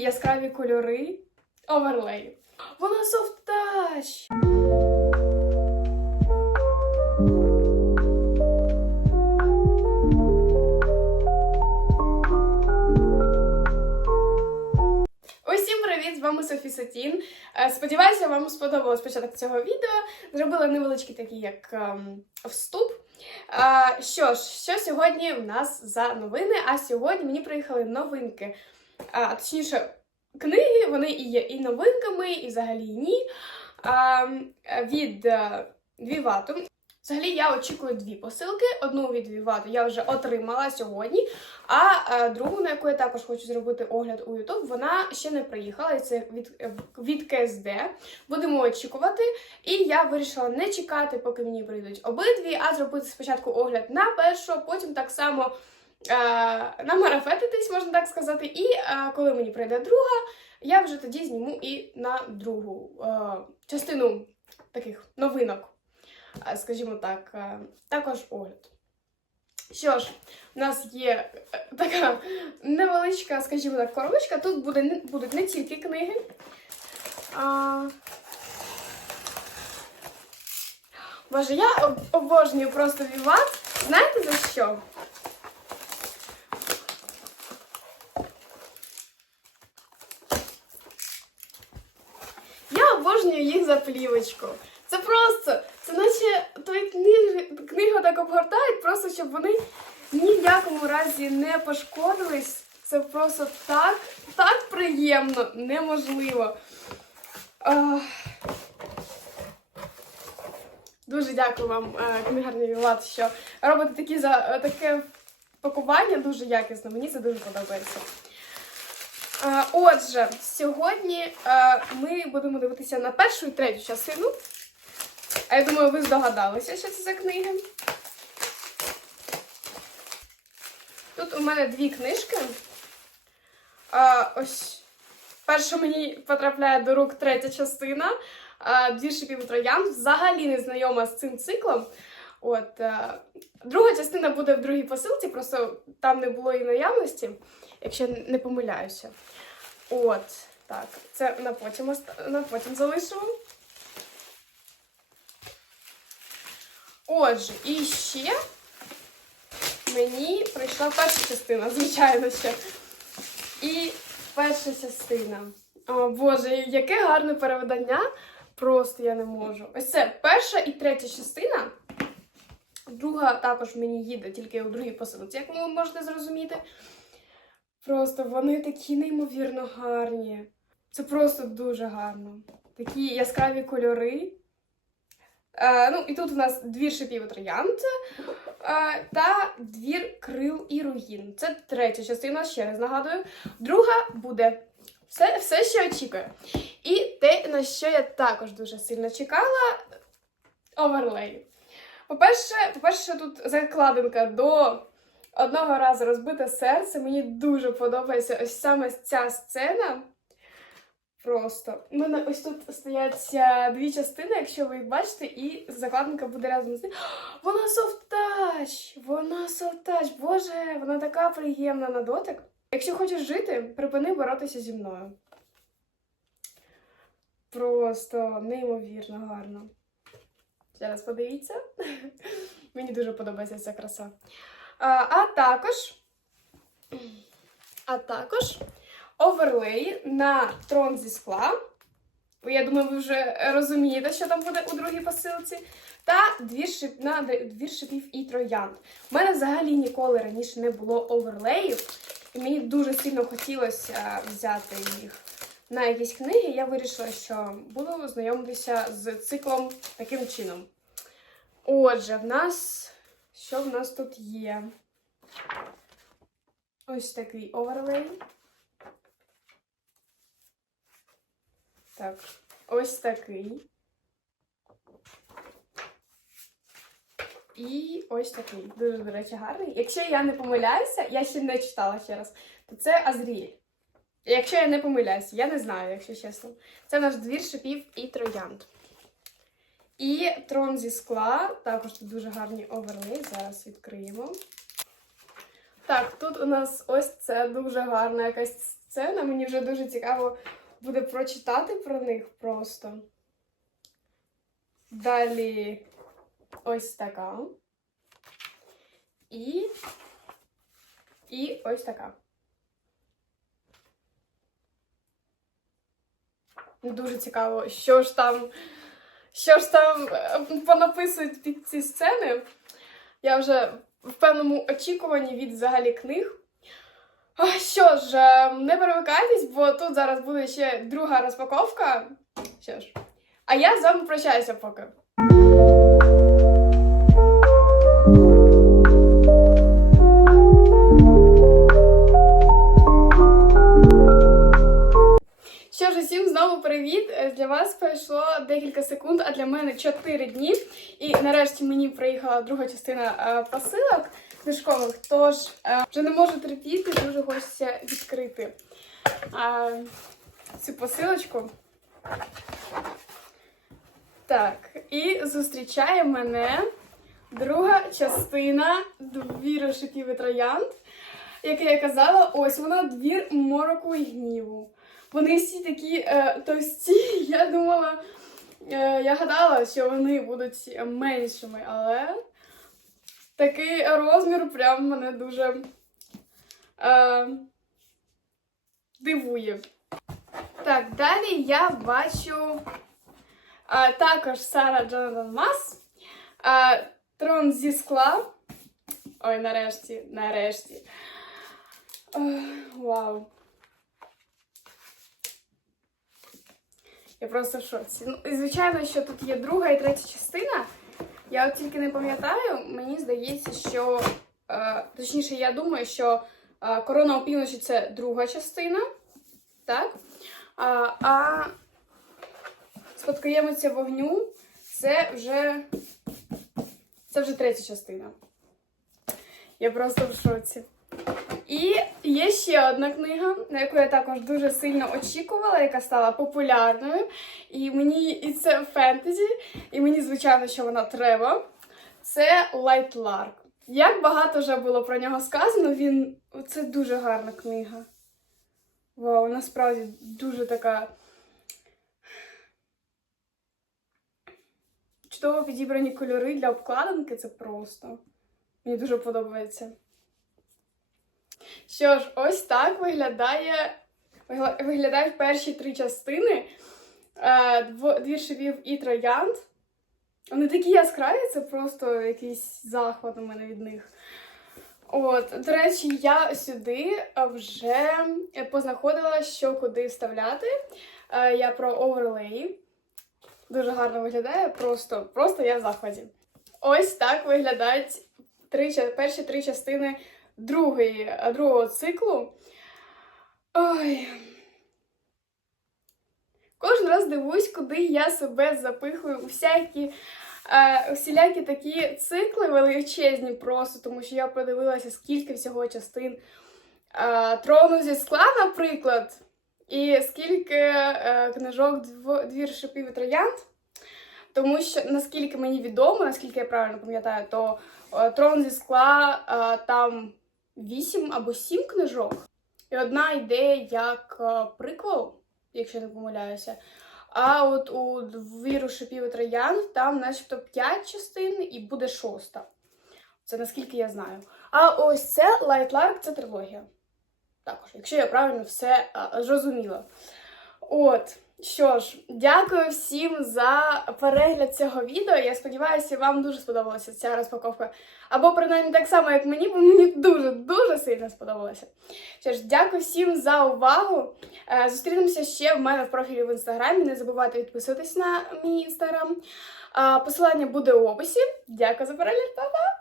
яскраві кольори оверлей. Вона привіт! З вами Софі Сатін. Е, Сподіваюся, вам сподобалось початок цього відео. Зробила невеличкий такий як ем, вступ. Е, що ж, що сьогодні у нас за новини? А сьогодні мені приїхали новинки. А, точніше, книги, вони і є і новинками, і взагалі ні. А, від е, Вівату. Взагалі я очікую дві посилки. Одну від Вівату я вже отримала сьогодні, а е, другу, на яку я також хочу зробити огляд у YouTube, вона ще не приїхала. І це від, е, від КСД. Будемо очікувати. І я вирішила не чекати, поки мені прийдуть обидві, а зробити спочатку огляд на першу, потім так само е, намарафетитись, можна так сказати. І е, коли мені прийде друга, я вже тоді зніму і на другу е, частину таких новинок, е, скажімо так, е, також огляд. Що ж, у нас є е, така невеличка, скажімо так, коробочка. Тут буде, будуть не тільки книги. А... Боже, я обожнюю просто Віват. Знаєте за що? Я обожнюю їх за плівочку. Це просто, це наче той книг, книгу так обгортають, просто щоб вони ні в якому разі не пошкодились. Це просто так, так приємно, неможливо. Ах. Дуже дякую вам, е, книгарня що робите такі за таке пакування дуже якісно. Мені це дуже подобається. Е, Отже, сьогодні е, ми будемо дивитися на першу і третю частину. А я думаю, ви здогадалися, що це за книги. Тут у мене дві книжки. А, ось перша мені потрапляє до рук третя частина. Дві шипів троянд. Взагалі не знайома з цим циклом. От, е, друга частина буде в другій посилці, просто там не було і наявності, якщо не помиляюся. От, так, це на потім, на потім залишимо. Отже, і ще мені прийшла перша частина, звичайно ще. І перша частина. О, Боже, яке гарне переведення. Просто я не можу. Ось це перша і третя частина. Друга також мені їде, тільки у другій посилці, як ви можете зрозуміти. Просто вони такі неймовірно гарні. Це просто дуже гарно. Такі яскраві кольори. Е, ну, і тут у нас двір шипів троянд е, та двір крил і руїн. Це третя частина, ще раз нагадую. Друга буде все, все ще очікую. І те, на що я також дуже сильно чекала оверлей. По-перше, по-перше, тут закладинка до одного разу розбите серце. Мені дуже подобається ось саме ця сцена. Просто. У мене ось тут стоять е, дві частини, якщо ви їх бачите, і закладинка буде разом з ним. Вона touch! Вона touch! Боже, вона така приємна на дотик. Якщо хочеш жити, припини боротися зі мною. Просто неймовірно гарно. Зараз подивіться. Мені дуже подобається ця краса. А, а також. А також оверлей на трон зі скла. Я думаю, ви вже розумієте, що там буде у другій посилці. Та двір, шип, на двір шипів і троянд. У мене взагалі ніколи раніше не було оверлеїв, і мені дуже сильно хотілося взяти їх на якісь книги. Я вирішила, що буду знайомитися з циклом таким чином. Отже, в нас що в нас тут є? Ось такий оверлей. Так, ось такий. І ось такий. Дуже, до речі, гарний. Якщо я не помиляюся, я ще не читала ще раз, то це Азріель. Якщо я не помиляюся, я не знаю, якщо чесно. Це наш двір шипів і троянд. І трон зі скла. Також тут дуже гарні оверлей. Зараз відкриємо. Так, тут у нас ось це дуже гарна якась сцена. Мені вже дуже цікаво буде прочитати про них просто. Далі ось така. І. І ось така. Дуже цікаво, що ж там, що ж там е, понаписують під ці сцени. Я вже в певному очікуванні від взагалі книг. Що ж, е, не перемикайтесь, бо тут зараз буде ще друга розпаковка. Що ж, а я з вами прощаюся поки. Привіт! Е, Для вас пройшло декілька секунд, а для мене 4 дні. І нарешті мені приїхала друга частина е, посилок книжкових, тож е, вже не можу терпіти, дуже хочеться відкрити цю посилочку. Так, і зустрічає мене друга частина двіру шипів і троянд. Як я казала, ось вона двір мороку і гніву. Вони всі такі е, товсті. Я думала, е, я гадала, що вони будуть меншими, але такий розмір прям мене дуже е, дивує. Так, далі я бачу е, також Сара Джонатан Мас. Е, Трон зі скла. Ой, нарешті, нарешті. Е, вау. Я просто в шоці. Ну, і звичайно, що тут є друга і третя частина. Я от тільки не пам'ятаю, мені здається, що. Е, точніше, я думаю, що е, корона опівночі це друга частина. Так? А, а спадкоємиця вогню це вже. Це вже третя частина. Я просто в шоці. І є ще одна книга, на яку я також дуже сильно очікувала, яка стала популярною. І мені і це фентезі, і мені, звичайно, що вона треба. Це Light Lark. Як багато вже було про нього сказано, він це дуже гарна книга. Вау, насправді дуже така. Чудово підібрані кольори для обкладинки, це просто. Мені дуже подобається. Що ж, ось так виглядає, виглядають перші три частини е, дво- двір шипів і троянд. Вони такі яскраві, це просто якийсь захват у мене від них. От, до речі, я сюди вже познаходила, що куди вставляти. Е, Я про оверлеї. Дуже гарно виглядає, просто, просто я в захваті. Ось так виглядають три, перші три частини другої, другого циклу. Ой. Кожен раз дивуюсь, куди я себе запихую у всякі, е, такі цикли величезні просто, тому що я подивилася, скільки всього частин е, трону зі скла, наприклад, і скільки е, книжок двір шипів і троянд. Тому що, наскільки мені відомо, наскільки я правильно пам'ятаю, то е, трон зі скла е, там 8 або 7 книжок. І одна йде як е, приквел, якщо не помиляюся. А от у віру шипів і троянд там начебто 5 частин і буде шоста. Це наскільки я знаю. А ось це Light Lark, це трилогія. Також, якщо я правильно все а, зрозуміла. От, що ж, дякую всім за перегляд цього відео. Я сподіваюся, вам дуже сподобалася ця розпаковка. Або принаймні так само, як мені, бо мені дуже-дуже сильно сподобалося. Що ж, дякую всім за увагу. Е, Зустрінемося ще в мене в профілі в інстаграмі. Не забувайте підписуватись на мій інстаграм. Посилання буде у описі. Дякую за перегляд, па-па!